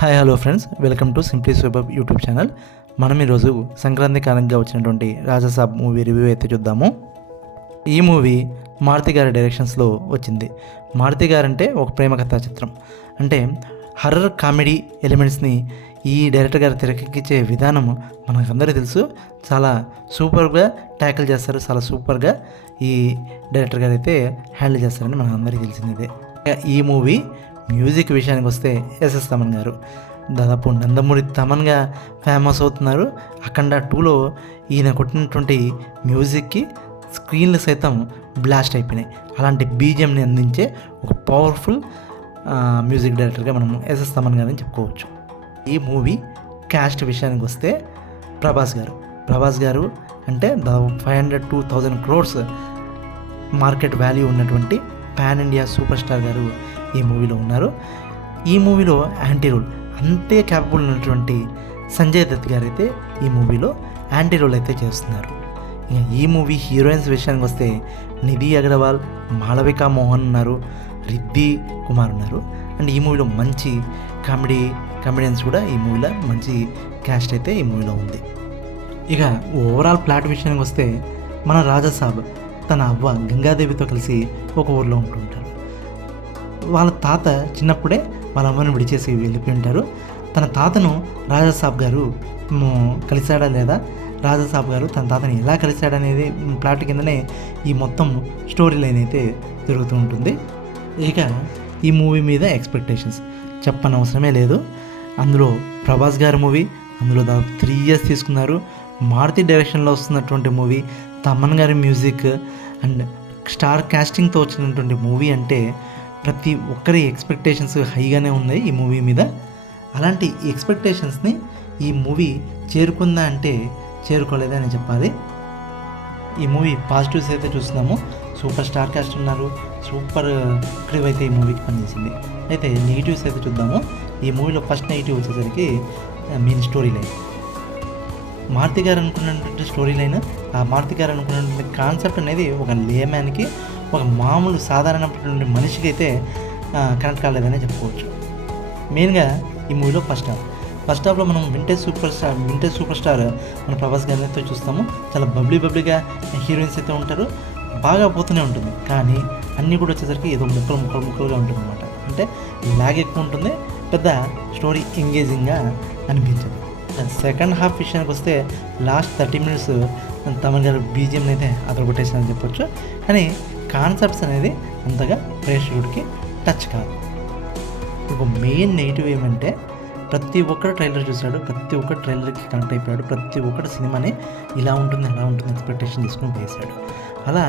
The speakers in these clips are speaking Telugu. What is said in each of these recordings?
Hi hello friends, welcome to simply super YouTube channel. మనం ఈరోజు సంక్రాంతి కాలంగా వచ్చినటువంటి రాజాసాబ్ మూవీ రివ్యూ అయితే చూద్దాము. ఈ మూవీ మారుతి గారి డైరెక్షన్స్లో వచ్చింది. మారుతి గారు అంటే ఒక ప్రేమ కథా చిత్రం, అంటే హర్రర్ కామెడీ ఎలిమెంట్స్ని ఈ డైరెక్టర్ గారు తెరకెక్కించే విధానం మనకందరికీ తెలుసు. చాలా సూపర్గా ట్యాకిల్ చేస్తారు, చాలా సూపర్గా ఈ డైరెక్టర్ గారు అయితే హ్యాండిల్ చేస్తారని మనకందరికీ తెలిసిందే. ఈ మూవీ మ్యూజిక్ విషయానికి వస్తే ఎస్ఎస్ తమన్ గారు దాదాపు నందమూరి తమన్గా ఫేమస్ అవుతున్నారు. అఖండ 2లో ఈయన కొట్టినటువంటి మ్యూజిక్కి స్క్రీన్లు సైతం బ్లాస్ట్ అయిపోయినాయి. అలాంటి బీజిఎంని అందించే ఒక పవర్ఫుల్ మ్యూజిక్ డైరెక్టర్గా మనం ఎస్ఎస్ తమన్ గారిని చెప్పుకోవచ్చు. ఈ మూవీ క్యాస్ట్ విషయానికి వస్తే ప్రభాస్ గారు అంటే దాదాపు 500 to 1000 crores మార్కెట్ వాల్యూ ఉన్నటువంటి పాన్ ఇండియా సూపర్ స్టార్ గారు ఈ మూవీలో ఉన్నారు. ఈ మూవీలో యాంటీ రోల్ అంతే క్యాపబుల్ ఉన్నటువంటి సంజయ్ దత్ గారు అయితే ఈ మూవీలో యాంటీ రోల్ అయితే చేస్తున్నారు. ఇంకా ఈ మూవీ హీరోయిన్స్ విషయానికి వస్తే నిధి అగర్వాల్, మాళవిక మోహన్ ఉన్నారు, రిద్ధి కుమార్ ఉన్నారు. అండ్ ఈ మూవీలో మంచి కామెడియన్స్ కూడా ఈ మూవీలో మంచి క్యాస్ట్ అయితే ఈ మూవీలో ఉంది. ఇక ఓవరాల్ ప్లాట్ విషయానికి వస్తే మన రాజాసాబ్ తన అవ్వ గంగాదేవితో కలిసి ఒక ఊర్లో ఉంటుంటారు. వాళ్ళ తాత చిన్నప్పుడే వాళ్ళ అమ్మని విడిచేసి వెళ్ళిపోయి ఉంటారు. తన తాతను రాజాసాబ్ గారు కలిశాడా లేదా, రాజాసాబ్ గారు తన తాతని ఎలా కలిశాడనేది ప్లాట్ కిందనే ఈ మొత్తం స్టోరీ లైన్ అయితే జరుగుతూ ఉంటుంది. ఇక ఈ మూవీ మీద ఎక్స్పెక్టేషన్స్ చెప్పనవసరమే లేదు. అందులో ప్రభాస్ గారి మూవీ, అందులో దాదాపు 3 years తీసుకున్నారు. మారుతి డైరెక్షన్లో వస్తున్నటువంటి మూవీ, తమన్ గారి మ్యూజిక్ అండ్ స్టార్ కాస్టింగ్తో వచ్చినటువంటి మూవీ అంటే ప్రతి ఒక్కరి ఎక్స్పెక్టేషన్స్ హైగానే ఉన్నాయి ఈ మూవీ మీద. అలాంటి ఎక్స్పెక్టేషన్స్ని ఈ మూవీ చేరుకుందా అంటే చేరుకోలేదని చెప్పాలి. ఈ మూవీ పాజిటివ్స్ అయితే చూస్తున్నాము. సూపర్ స్టార్ కాస్ట్ ఉన్నారు, సూపర్ క్రివ్ అయితే ఈ మూవీకి పనిచేసింది. అయితే నెగిటివ్స్ అయితే చూద్దాము. ఈ మూవీలో ఫస్ట్ నెగిటివ్ వచ్చేసరికి మెయిన్ స్టోరీ లైన్. మారుతి గారు అనుకున్నటువంటి స్టోరీ లైన్, ఆ మారుతి గారు అనుకున్నటువంటి కాన్సెప్ట్ అనేది ఒక లేమ్యాన్కి, ఒక మామూలు సాధారణమైనటువంటి మనిషికి అయితే కనెక్ట్ కాలేదనే చెప్పుకోవచ్చు. మెయిన్గా ఈ మూవీలో ఫస్ట్ హాఫ్లో మనం వింటేజ్ సూపర్ స్టార్ మన ప్రభాస్ గారిని అయితే చూస్తాము. చాలా బబ్లీగా హీరోయిన్స్ అయితే ఉంటారు, బాగా పోతూనే ఉంటుంది. కానీ అన్నీ కూడా వచ్చేసరికి ఏదో ముక్కలుగా ఉంటుంది అనమాట. అంటే లాగ్ ఎక్కువ ఉంటుంది, పెద్ద స్టోరీ ఎంగేజింగ్గా అనిపించదు. సెకండ్ హాఫ్ విషయానికి వస్తే లాస్ట్ 30 minutes తమన్ గారు బీజిఎంని అయితే అదరగొట్టేసారని చెప్పొచ్చు. కానీ కాన్సెప్ట్స్ అనేది అంతగా ప్రేక్షకుడికి టచ్ కాదు. ఒక మెయిన్ నెగిటివ్ ఏమంటే ప్రతి ఒక్కరు ట్రైలర్ చూశాడు, ప్రతి ఒక్కరు ట్రైలర్కి కనెక్ట్ అయిపోయాడు, ప్రతి ఒక్కరు సినిమాని ఇలా ఉంటుంది అలా ఉంటుంది ఎక్స్పెక్టేషన్ తీసుకుని వేసాడు. అలా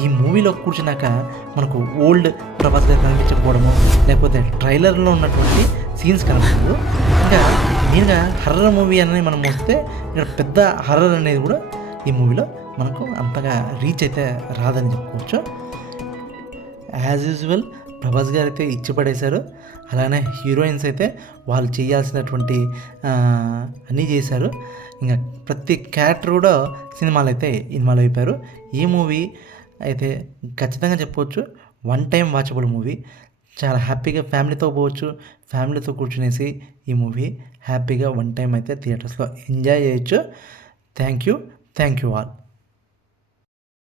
ఈ మూవీలో కూర్చున్నాక మనకు ఓల్డ్ ప్రభాస్ గారు కనిపించకపోవడము, లేకపోతే ట్రైలర్లో ఉన్నటువంటి సీన్స్ కనపడదు. ఇంకా మెయిన్గా హర్రర్ మూవీ అనేది మనం వస్తే ఇక్కడ పెద్ద హర్రర్ అనేది కూడా ఈ మూవీలో మనకు అంతగా రీచ్ అయితే రాదని చెప్పుకోవచ్చు. యాజ్ యూజువల్ ప్రభాస్ గారు అయితే ఇచ్చిపడేశారు. అలానే హీరోయిన్స్ అయితే వాళ్ళు చేయాల్సినటువంటి అన్నీ చేశారు. ఇంకా ప్రతి క్యారెక్టర్ కూడా సినిమాలు అయితే ఇన్వాల్వ్ అయిపోయారు. ఈ మూవీ అయితే ఖచ్చితంగా చెప్పవచ్చు 1 time వాచబుల్ మూవీ. చాలా హ్యాపీగా ఫ్యామిలీతో పోవచ్చు, ఫ్యామిలీతో కూర్చునేసి ఈ మూవీ హ్యాపీగా 1 time అయితే థియేటర్స్లో ఎంజాయ్ చేయొచ్చు. Thank you all.